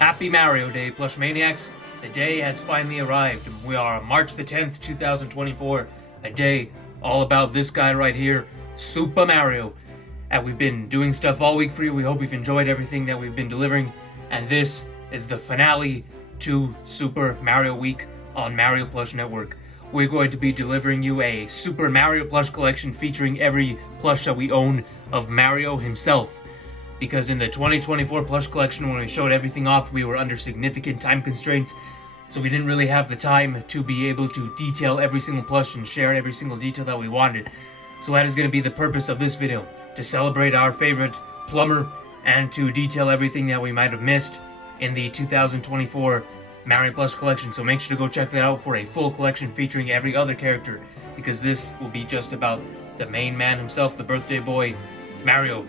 Happy Mario Day, Plush Maniacs! The day has finally arrived. We are March the 10th, 2024. A day all about this guy right here, Super Mario. And we've been doing stuff all week for you. We hope you've enjoyed everything that we've been delivering. And this is the finale to Super Mario Week on Mario Plush Network. We're going to be delivering you a Super Mario Plush collection featuring every plush that we own of Mario himself. Because in the 2024 plush collection, when we showed everything off, we were under significant time constraints, so we didn't really have the time to be able to detail every single plush and share every single detail that we wanted. So that is going to be the purpose of this video, to celebrate our favorite plumber and to detail everything that we might have missed in the 2024 Mario Plush collection. So make sure to go check that out for a full collection featuring every other character, because this will be just about the main man himself, the birthday boy, Mario.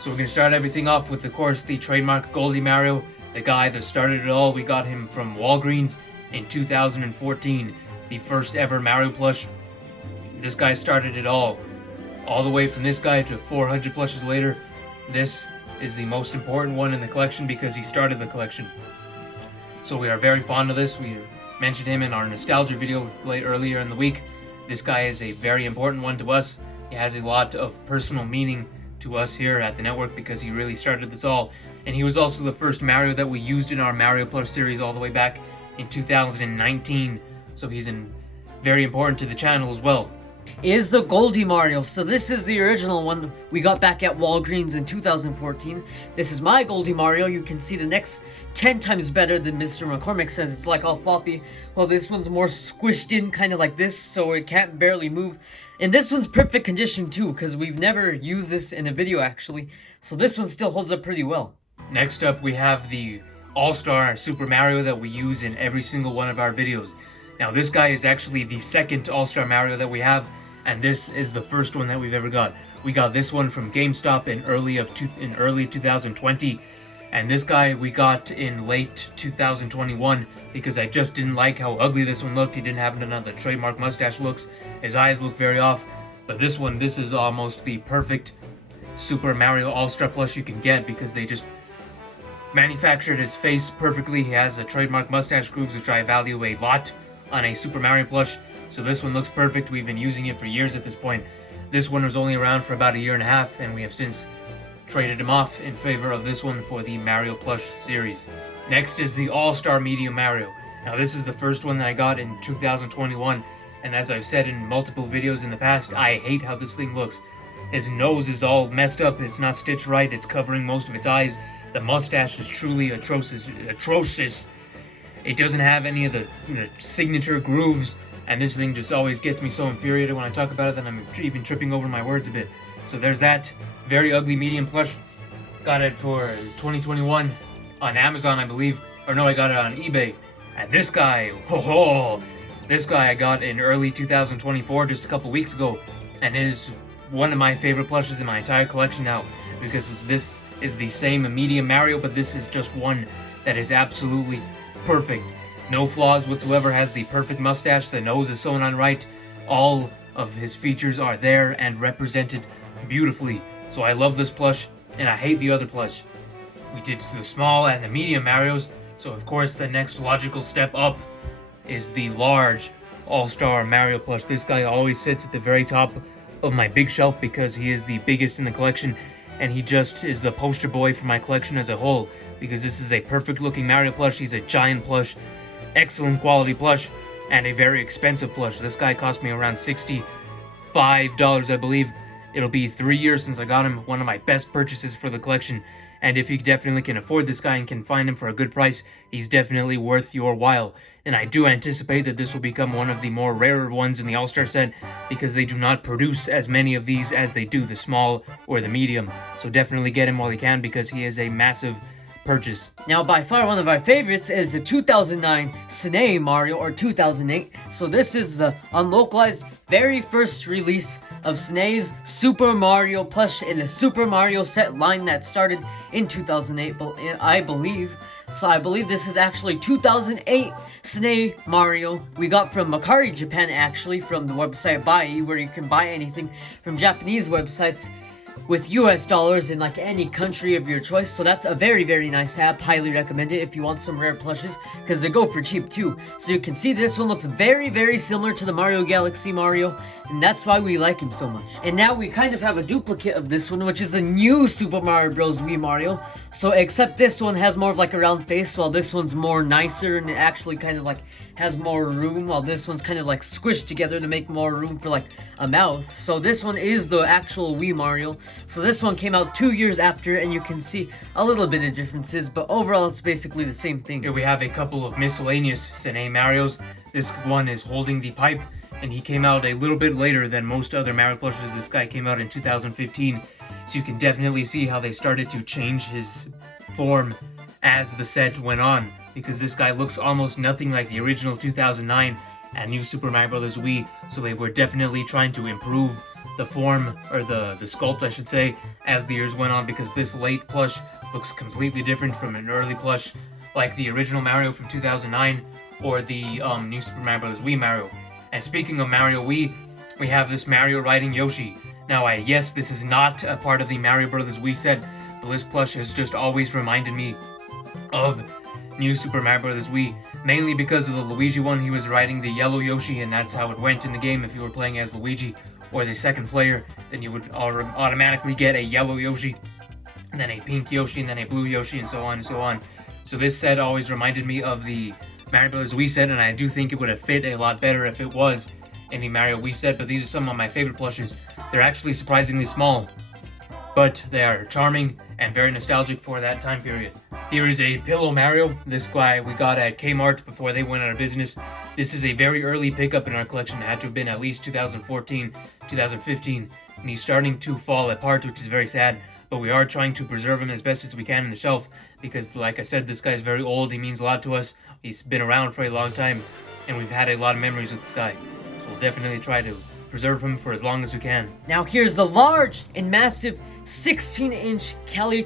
So we're going to start everything off with, of course, the trademark Goldie Mario, the guy that started it all. We got him from Walgreens in 2014, the first ever Mario plush. This guy started it all the way from this guy to 400 plushes later. This is the most important one in the collection because he started the collection. So we are very fond of this. We mentioned him in our nostalgia video earlier in the week. This guy is a very important one to us. He has a lot of personal meaning to us here at the network because he really started this all, and he was also the first Mario that we used in our Mario Plush series all the way back in 2019, so he's very important to the channel as well. Is the Goldie Mario. So this is the original one we got back at Walgreens in 2014. This is my Goldie Mario. You can see the neck's 10 times better than Mr. McCormick says. It's like all floppy. Well, this one's more squished in, kind of like this, so it can't barely move. And this one's perfect condition too, because we've never used this in a video actually. So this one still holds up pretty well. Next up, we have the All-Star Super Mario that we use in every single one of our videos. Now this guy is actually the second All-Star Mario that we have, and this is the first one that we've ever got. We got this one from GameStop in early 2020, and this guy we got in late 2021 because I just didn't like how ugly this one looked. He didn't have none of the trademark mustache looks. His eyes look very off. But this one, this is almost the perfect Super Mario All-Star plush you can get because they just manufactured his face perfectly. He has the trademark mustache grooves, which I value a lot on a Super Mario plush. So this one looks perfect. We've been using it for years at this point. This one was only around for about a year and a half, and we have since traded him off in favor of this one for the Mario Plush series. Next is the All-Star Medium Mario. Now this is the first one that I got in 2021, and as I've said in multiple videos in the past, I hate how this thing looks. His nose is all messed up, it's not stitched right, it's covering most of its eyes. The mustache is truly atrocious. It doesn't have any of the signature grooves, and this thing just always gets me so infuriated when I talk about it that I'm even tripping over my words a bit. So there's that very ugly medium plush. Got it for 2021 on Amazon, I believe. Or no, I got it on eBay. And this guy, this guy I got in early 2024, just a couple weeks ago, and it is one of my favorite plushes in my entire collection now, because this is the same medium Mario, but this is just one that is absolutely perfect. No flaws whatsoever, has the perfect mustache, the nose is sewn on right, all of his features are there and represented beautifully. So I love this plush, and I hate the other plush. We did the small and the medium Marios, so of course the next logical step up is the large All-Star Mario plush. This guy always sits at the very top of my big shelf because he is the biggest in the collection, and he just is the poster boy for my collection as a whole, because this is a perfect looking Mario plush. He's a giant plush, excellent quality plush, and a very expensive plush. This guy cost me around $65, I believe. It'll be 3 years since I got him. One of my best purchases for the collection. And if you definitely can afford this guy and can find him for a good price, he's definitely worth your while. And I do anticipate that this will become one of the more rarer ones in the All-Star set, because they do not produce as many of these as they do the small or the medium. So definitely get him while you can, because he is a massive purchase. Now, by far one of our favorites is the 2009 SNES Mario, or 2008. So this is the unlocalized very first release of SNES Super Mario plush in the Super Mario set line that started in 2008, I believe. So I believe this is actually 2008 SNES Mario we got from Makari, Japan, actually, from the website Buy, where you can buy anything from Japanese websites. with US dollars in like any country of your choice. So that's a very nice app. Highly recommend it if you want some rare plushes, because they go for cheap too. So you can see this one looks very similar to the Mario Galaxy Mario, and that's why we like him so much. And now we kind of have a duplicate of this one, which is the new Super Mario Bros. Wii Mario. So except this one has more of like a round face, while this one's more nicer and it actually kind of like has more room, while this one's kind of like squished together to make more room for like a mouth. So this one is the actual Wii Mario. So this one came out 2 years after, and you can see a little bit of differences, but overall it's basically the same thing. Here we have a couple of miscellaneous Cine Marios. This one is holding the pipe, and he came out a little bit later than most other Mario plushes. This guy came out in 2015, so you can definitely see how they started to change his form as the set went on, because this guy looks almost nothing like the original 2009 and New Super Mario Bros. Wii, so they were definitely trying to improve the form, or the sculpt I should say, as the years went on, because this late plush looks completely different from an early plush like the original Mario from 2009 or the New Super Mario Bros. Wii Mario. And speaking of Mario Wii, we have this Mario riding Yoshi. Now, yes, this is not a part of the Mario Bros. Wii set, but this plush has just always reminded me of New Super Mario Bros. Wii, mainly because of the Luigi one. He was riding the yellow Yoshi, and that's how it went in the game. If you were playing as Luigi or the second player, then you would automatically get a yellow Yoshi, and then a pink Yoshi, and then a blue Yoshi, and so on and so on. So this set always reminded me of the Mario Bros. Wii set, and I do think it would have fit a lot better if it was in the Mario Wii set, but these are some of my favorite plushes. They're actually surprisingly small, but they are charming and very nostalgic for that time period. Here is a Pillow Mario. This guy we got at Kmart before they went out of business. This is a very early pickup in our collection. It had to have been at least 2014, 2015, and he's starting to fall apart, which is very sad, but we are trying to preserve him as best as we can on the shelf, because like I said, this guy's very old. He means a lot to us. He's been around for a long time, and we've had a lot of memories with this guy, so we'll definitely try to preserve him for as long as we can. Now here's the large and massive 16-inch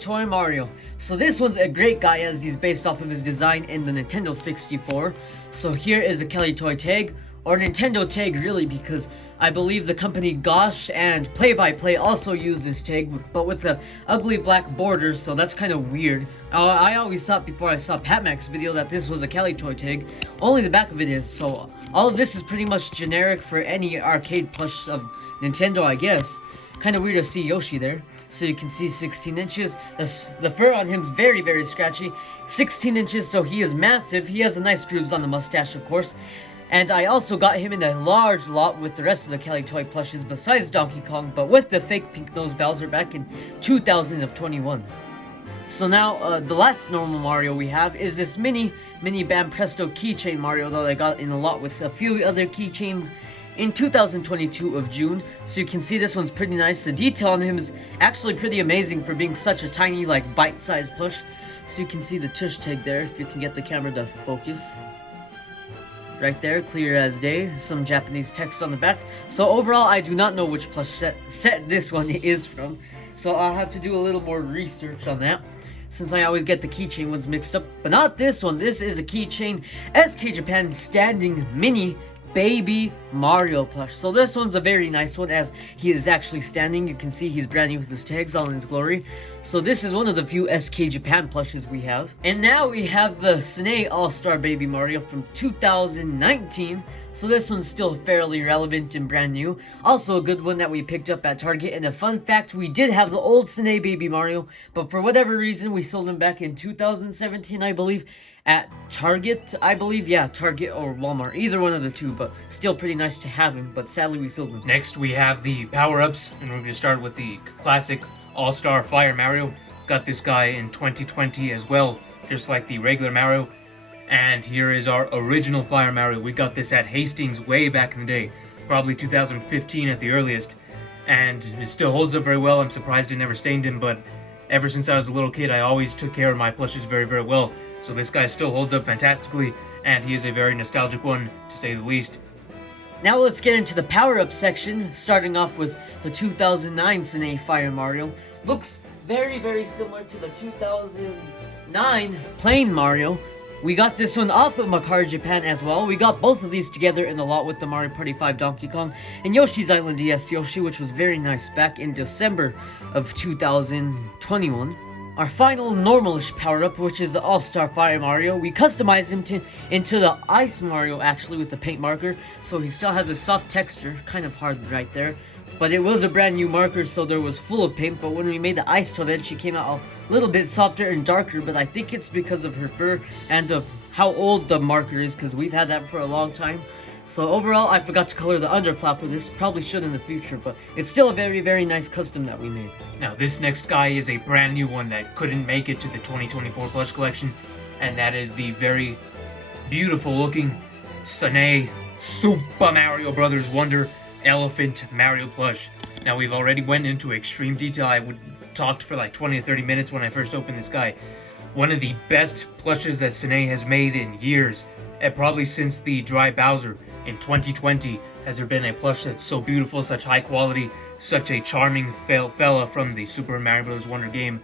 Toy Mario. So this one's a great guy, as he's based off of his design in the Nintendo 64. So here is a Toy tag, or Nintendo tag really, because I believe the company Gosh and Play by Play also use this tag, but with the ugly black borders, so that's kind of weird. I always thought before I saw Pat Mac's video that this was a Toy tag. Only the back of it is, so all of this is pretty much generic for any arcade plush of Nintendo, I guess. Kind of weird to see Yoshi there. So you can see 16 inches. The fur on him is very scratchy. 16 inches, so he is massive. He has a nice grooves on the mustache, of course. And I also got him in a large lot with the rest of the Toy plushes besides Donkey Kong, but with the fake pink nose Bowser back in 2021. So now, the last normal Mario we have is this mini Bam Presto keychain Mario that I got in a lot with a few other keychains in 2022 of June. So you can see this one's pretty nice. The detail on him is actually pretty amazing for being such a tiny, like, bite-sized plush. So you can see the tush tag there, if you can get the camera to focus. Right there, clear as day. Some Japanese text on the back. So overall, I do not know which plush set this one is from, so I'll have to do a little more research on that, since I always get the keychain ones mixed up. But not this one. This is a keychain SK Japan standing mini Baby Mario plush. So this one's a very nice one, as he is actually standing. You can see he's brand new with his tags all in his glory. So this is one of the few SK Japan plushes we have. And now we have the Cine All-Star Baby Mario from 2019. So this one's still fairly relevant and brand new. Also a good one that we picked up at Target. And a fun fact, we did have the old Cine Baby Mario, but for whatever reason we sold him back in 2017, I believe, at Target, I believe. Yeah, Target or Walmart, either one of the two, but still pretty nice to have him, but sadly we sold him. Next we have the power-ups, and we're going to start with the classic All-Star Fire Mario. Got this guy in 2020 as well, just like the regular Mario. And here is our original Fire Mario. We got this at Hastings way back in the day, probably 2015 at the earliest, and it still holds up very well. I'm surprised it never stained him, but ever since I was a little kid, I always took care of my plushes very well. So this guy still holds up fantastically, and he is a very nostalgic one, to say the least. Now let's get into the power-up section, starting off with the 2009 Cine Fire Mario. Looks very similar to the 2009 plain Mario, We got this one off of Makar Japan as well. We got both of these together in the lot with the Mario Party 5 Donkey Kong and Yoshi's Island DS Yoshi, which was very nice back in December of 2021. Our final normalish power-up, which is the All-Star Fire Mario. We customized him into the Ice Mario, actually, with the paint marker. So he still has a soft texture, kind of hard right there. But it was a brand new marker, so there was full of paint. But when we made the Ice Toadette, she came out a little bit softer and darker. But I think it's because of her fur and of how old the marker is, because we've had that for a long time. So overall, I forgot to color the underflap with this. Probably should in the future, but it's still a very, very nice custom that we made. Now, this next guy is a brand new one that couldn't make it to the 2024 Plush collection, and that is the very beautiful looking Sane Super Mario Brothers Wonder Elephant Mario Plush. Now, we've already went into extreme detail. I talked for like 20 or 30 minutes when I first opened this guy. One of the best plushes that Sane has made in years, and probably since the Dry Bowser in 2020, has there been a plush that's so beautiful, such high quality, such a charming fella from the Super Mario Bros. Wonder game.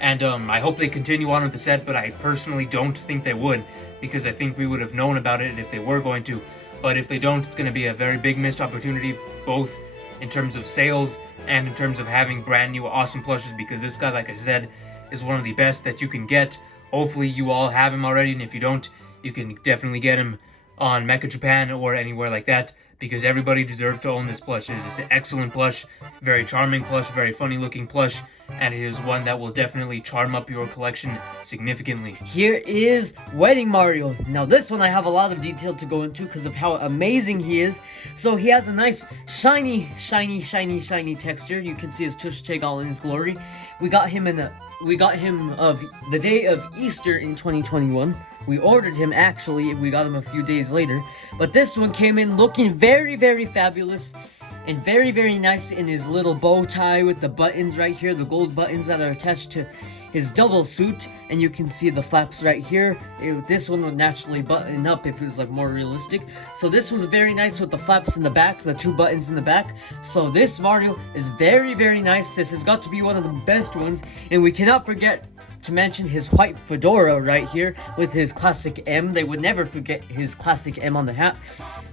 And I hope they continue on with the set, but I personally don't think they would, because I think we would have known about it if they were going to. But if they don't, it's going to be a very big missed opportunity, both in terms of sales and in terms of having brand new awesome plushes, because this guy, like I said, is one of the best that you can get. Hopefully you all have him already, and if you don't, you can definitely get him on Mecha Japan or anywhere like that, because everybody deserves to own this plush. It is an excellent plush, very charming plush, very funny looking plush, and it is one that will definitely charm up your collection significantly. Here is Wedding Mario. Now this one I have a lot of detail to go into because of how amazing he is. So he has a nice shiny texture. You can see his tush tag all in his glory. We got him of the day of Easter in 2021. We ordered him, actually. We got him a few days later. But this one came in looking very, very fabulous and very, very nice in his little bow tie with the buttons right here, the gold buttons that are attached to his double suit. And you can see the flaps right here. This one would naturally button up if it was like more realistic. So this one's very nice with the flaps in the back, the two buttons in the back. So this Mario is very, very nice. This has got to be one of the best ones. And we cannot forget to mention his white fedora right here with his classic M. They would never forget his classic M on the hat.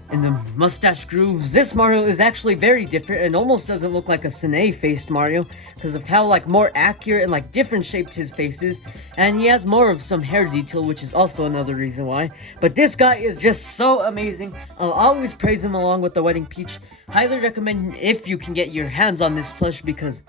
And the mustache grooves. This Mario is actually very different and almost doesn't look like a Sine-faced Mario because of how like more accurate and like different shaped his face is. And he has more of some hair detail, which is also another reason why. But this guy is just so amazing. I'll always praise him along with the Wedding Peach. Highly recommend if you can get your hands on this plush, because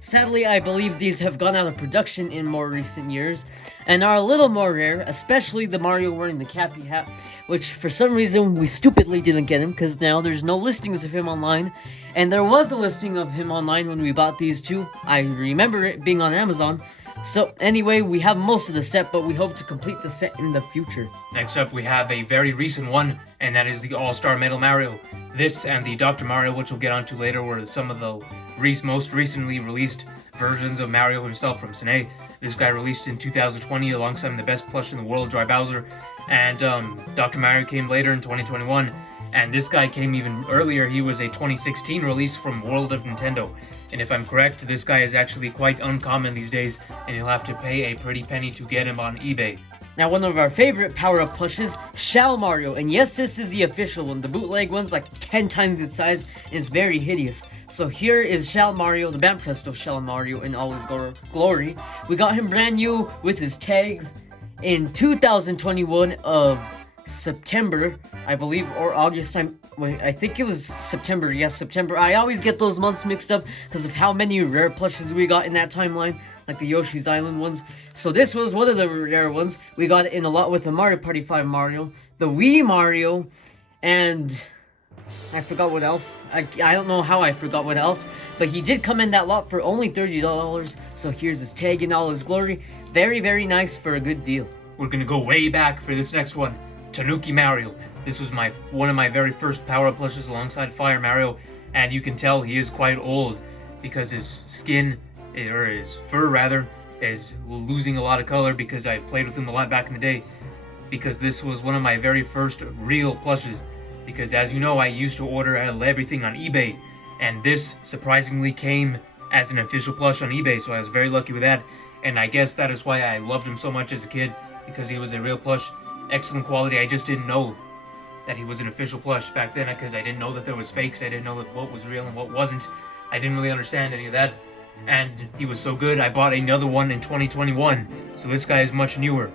sadly I believe these have gone out of production in more recent years and are a little more rare, especially the Mario wearing the cappy hat, which for some reason we stupidly didn't get him because now there's no listings of him online. And there was a listing of him online when we bought these two. I remember it being on Amazon. So anyway, we have most of the set, but we hope to complete the set in the future. Next up, we have a very recent one, and that is the All-Star Metal Mario. This and the Dr. Mario, which we'll get onto later, were some of the most recently released versions of Mario himself from Sine. This guy released in 2020 alongside the best plush in the world, Dry Bowser, and Dr. Mario came later in 2021. And this guy came even earlier. He was a 2016 release from World of Nintendo. And if I'm correct, this guy is actually quite uncommon these days, and you'll have to pay a pretty penny to get him on eBay. Now, one of our favorite power-up plushes, Shom Mario. And yes, this is the official one. The bootleg one's like 10 times its size, and it's very hideous. So here is Shom Mario, the Banpresto Shom Mario in all his glory. We got him brand new with his tags in 2021 of September, I believe, or August. I think it was September. Yes, September. I always get those months mixed up because of how many rare plushes we got in that timeline, like the Yoshi's Island ones. So this was one of the rare ones. We got it in a lot with the Mario Party 5 Mario, the Wii Mario, and I forgot what else. I don't know how I forgot what else, but he did come in that lot for only $30. So here's his tag in all his glory. Very, very nice for a good deal. We're gonna go way back for this next one. Tanuki Mario. This was one of my very first power-up plushes alongside Fire Mario, and you can tell he is quite old because his skin, or his fur rather, is losing a lot of color because I played with him a lot back in the day, because this was one of my very first real plushes, because as you know, I used to order everything on eBay, and this surprisingly came as an official plush on eBay, so I was very lucky with that, and I guess that is why I loved him so much as a kid, because he was a real plush. excellent quality. I just didn't know that he was an official plush back then, because I didn't know that there was fakes. I didn't know that what was real and what wasn't. I didn't really understand any of that, and he was so good. I bought another one in 2021, so this guy is much newer,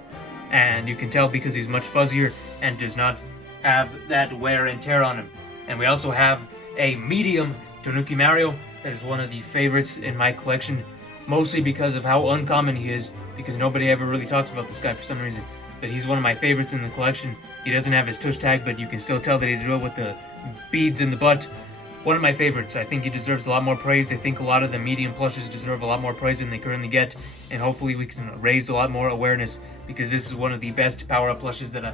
and you can tell because he's much fuzzier and does not have that wear and tear on him. And we also have a medium Tanuki Mario that is one of the favorites in my collection, mostly because of how uncommon he is, because nobody ever really talks about this guy for some reason. But he's one of my favorites in the collection. He doesn't have his tush tag, but you can still tell that he's real with the beads in the butt. One of my favorites. I think he deserves a lot more praise. I think a lot of the medium plushes deserve a lot more praise than they currently get, and hopefully we can raise a lot more awareness, because this is one of the best power-up plushes that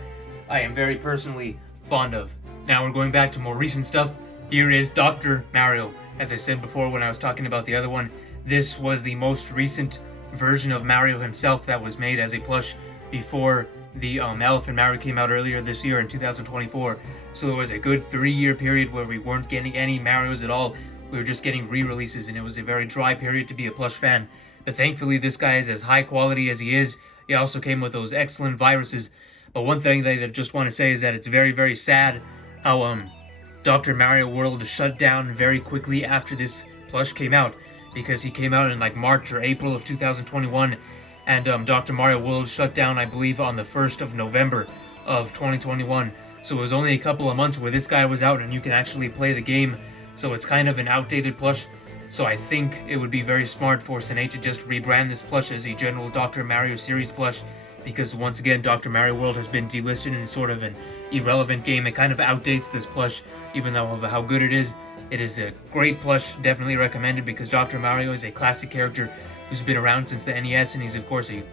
I am very personally fond of. Now we're going back to more recent stuff. Here is Dr. Mario. As I said before when I was talking about the other one, this was the most recent version of Mario himself that was made as a plush before the Elephant Mario came out earlier this year in 2024. So there was a good 3-year period where we weren't getting any Marios at all. We were just getting re-releases, and it was a very dry period to be a plush fan. But thankfully this guy is as high quality as he is. He also came with those excellent viruses. But one thing that I just want to say is that it's very, very sad how Dr. Mario World shut down very quickly after this plush came out, because he came out in like March or April of 2021, and Dr. Mario World shut down, I believe, on the 1st of November of 2021. So it was only a couple of months where this guy was out and you can actually play the game. So it's kind of an outdated plush. So I think it would be very smart for Sine to just rebrand this plush as a general Dr. Mario series plush, because once again, Dr. Mario World has been delisted in sort of an irrelevant game. It kind of outdates this plush, even though of how good it is. It is a great plush, definitely recommended, because Dr. Mario is a classic character who's been around since the NES, and he's of course a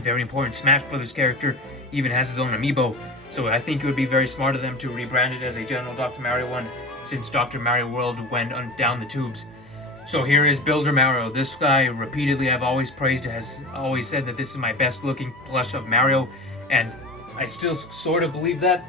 very important Smash Brothers character. He even has his own amiibo. So I think it would be very smart of them to rebrand it as a general Dr. Mario one, since Dr. Mario World went down the tubes. So here is Builder Mario. This guy, repeatedly I've always praised, has always said that this is my best looking plush of Mario, and I still sort of believe that.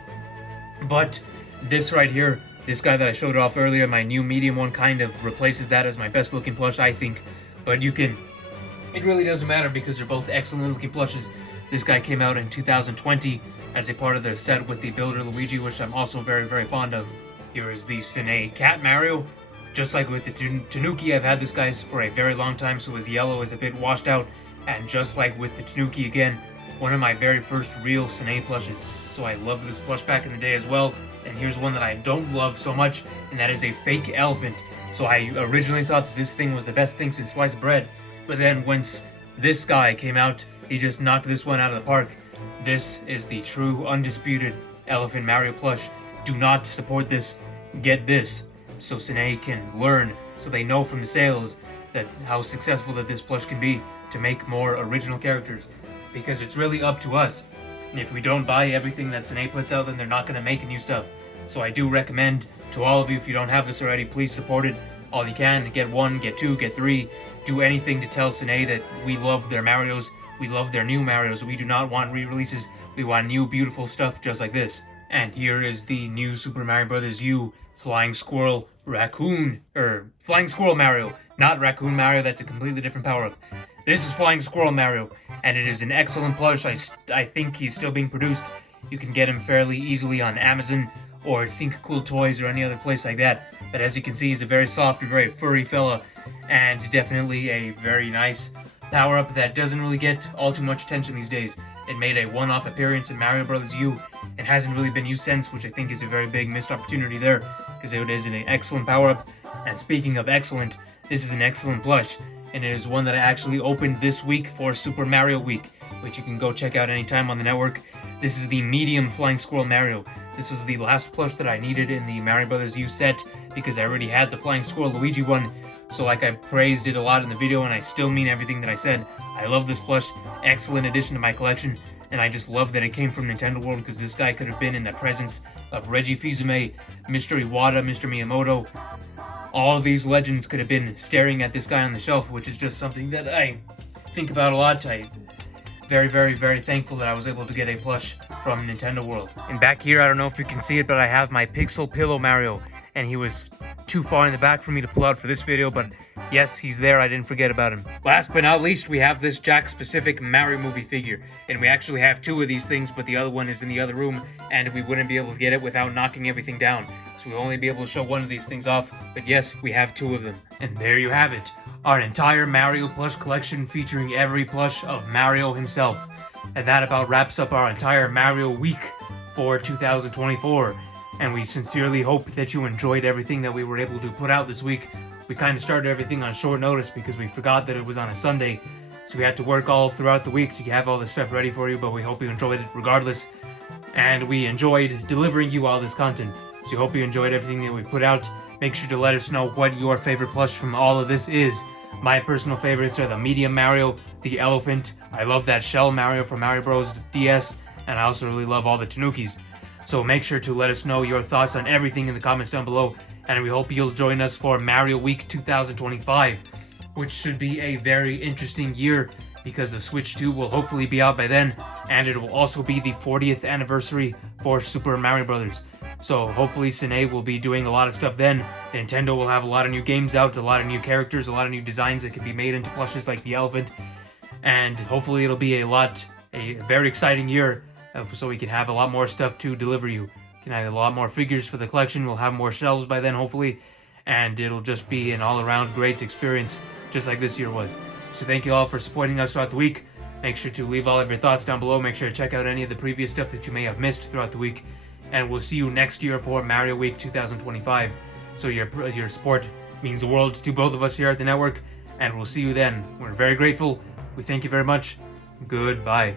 But this right here, this guy that I showed off earlier, my new medium one, kind of replaces that as my best looking plush, I think. But it really doesn't matter, because they're both excellent looking plushes. This guy came out in 2020 as a part of the set with the Builder Luigi, which I'm also very, very fond of. Here is the Sine Cat Mario. Just like with the Tanuki, I've had this guy for a very long time, so his yellow is a bit washed out. And just like with the Tanuki again, one of my very first real Sine plushes. So I loved this plush back in the day as well. And here's one that I don't love so much, and that is a fake elephant. So I originally thought that this thing was the best thing since sliced bread. But then once this guy came out, he just knocked this one out of the park. This is the true, undisputed Elephant Mario plush. Do not support this. Get this, so Sine can learn, so they know from the sales that how successful that this plush can be to make more original characters. Because it's really up to us. And if we don't buy everything that Sine puts out, then they're not going to make new stuff. So I do recommend to all of you, if you don't have this already, please support it all you can. Get 1, get 2, get 3. Do anything to tell Sine that we love their Marios. We love their new Marios. We do not want re-releases. We want new, beautiful stuff just like this. And here is the new Super Mario Bros. U Flying Squirrel Flying Squirrel Mario. Not Raccoon Mario, that's a completely different power-up. This is Flying Squirrel Mario, and it is an excellent plush. I think he's still being produced. You can get him fairly easily on Amazon or Think Cool Toys or any other place like that. But as you can see, he's a very soft and very furry fella, and definitely a very nice power-up that doesn't really get all too much attention these days. It made a one-off appearance in Mario Bros. U and hasn't really been used since, which I think is a very big missed opportunity there, because it is an excellent power-up. And speaking of excellent, this is an excellent plush, and it is one that I actually opened this week for Super Mario Week, which you can go check out anytime on the network. This is the medium Flying Squirrel Mario. This was the last plush that I needed in the Mario Bros. U set, because I already had the Flying Squirrel Luigi one. So like I praised it a lot in the video, and I still mean everything that I said. I love this plush, excellent addition to my collection, and I just love that it came from Nintendo World, because this guy could have been in the presence of Reggie Fils-Aimé, Mr. Iwata, Mr. Miyamoto. All of these legends could have been staring at this guy on the shelf, which is just something that I think about a lot. I'm very, very, very thankful that I was able to get a plush from Nintendo World. And back here, I don't know if you can see it, but I have my Pixel Pillow Mario. and he was too far in the back for me to pull out for this video, but yes, he's there. I didn't forget about him. Last but not least, we have this Jack-specific Mario movie figure, and we actually have two of these things, but the other one is in the other room, and we wouldn't be able to get it without knocking everything down. So we'll only be able to show one of these things off, but yes, we have two of them. And there you have it, our entire Mario plush collection featuring every plush of Mario himself. And that about wraps up our entire Mario week for 2024. And we sincerely hope that you enjoyed everything that we were able to put out this week. We kind of started everything on short notice because we forgot that it was on a Sunday. So we had to work all throughout the week to have all this stuff ready for you, but we hope you enjoyed it regardless. And we enjoyed delivering you all this content. So we hope you enjoyed everything that we put out. Make sure to let us know what your favorite plush from all of this is. My personal favorites are the Medium Mario, the Elephant. I love that Shell Mario from Mario Bros. DS, and I also really love all the Tanukis. So make sure to let us know your thoughts on everything in the comments down below, and we hope you'll join us for Mario Week 2025, which should be a very interesting year because the Switch 2 will hopefully be out by then, and it will also be the 40th anniversary for Super Mario Bros. So hopefully Sine will be doing a lot of stuff then. Nintendo will have a lot of new games out, a lot of new characters, a lot of new designs that can be made into plushes like the Elephant, and hopefully it'll be a very exciting year, so we can have a lot more stuff to deliver you. We can have a lot more figures for the collection, we'll have more shelves by then hopefully, and it'll just be an all-around great experience, just like this year was. So thank you all for supporting us throughout the week. Make sure to leave all of your thoughts down below, make sure to check out any of the previous stuff that you may have missed throughout the week, and we'll see you next year for Mario Week 2025. So your support means the world to both of us here at the network, and we'll see you then. We're very grateful. We thank you very much. Goodbye.